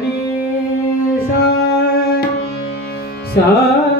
नि सा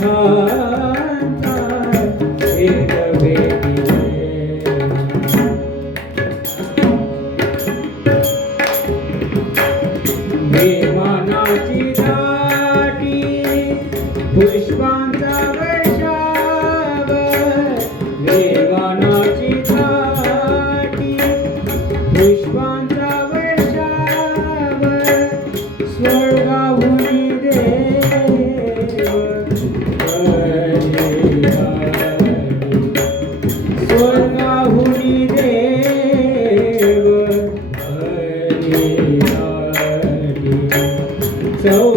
Thank you. Então,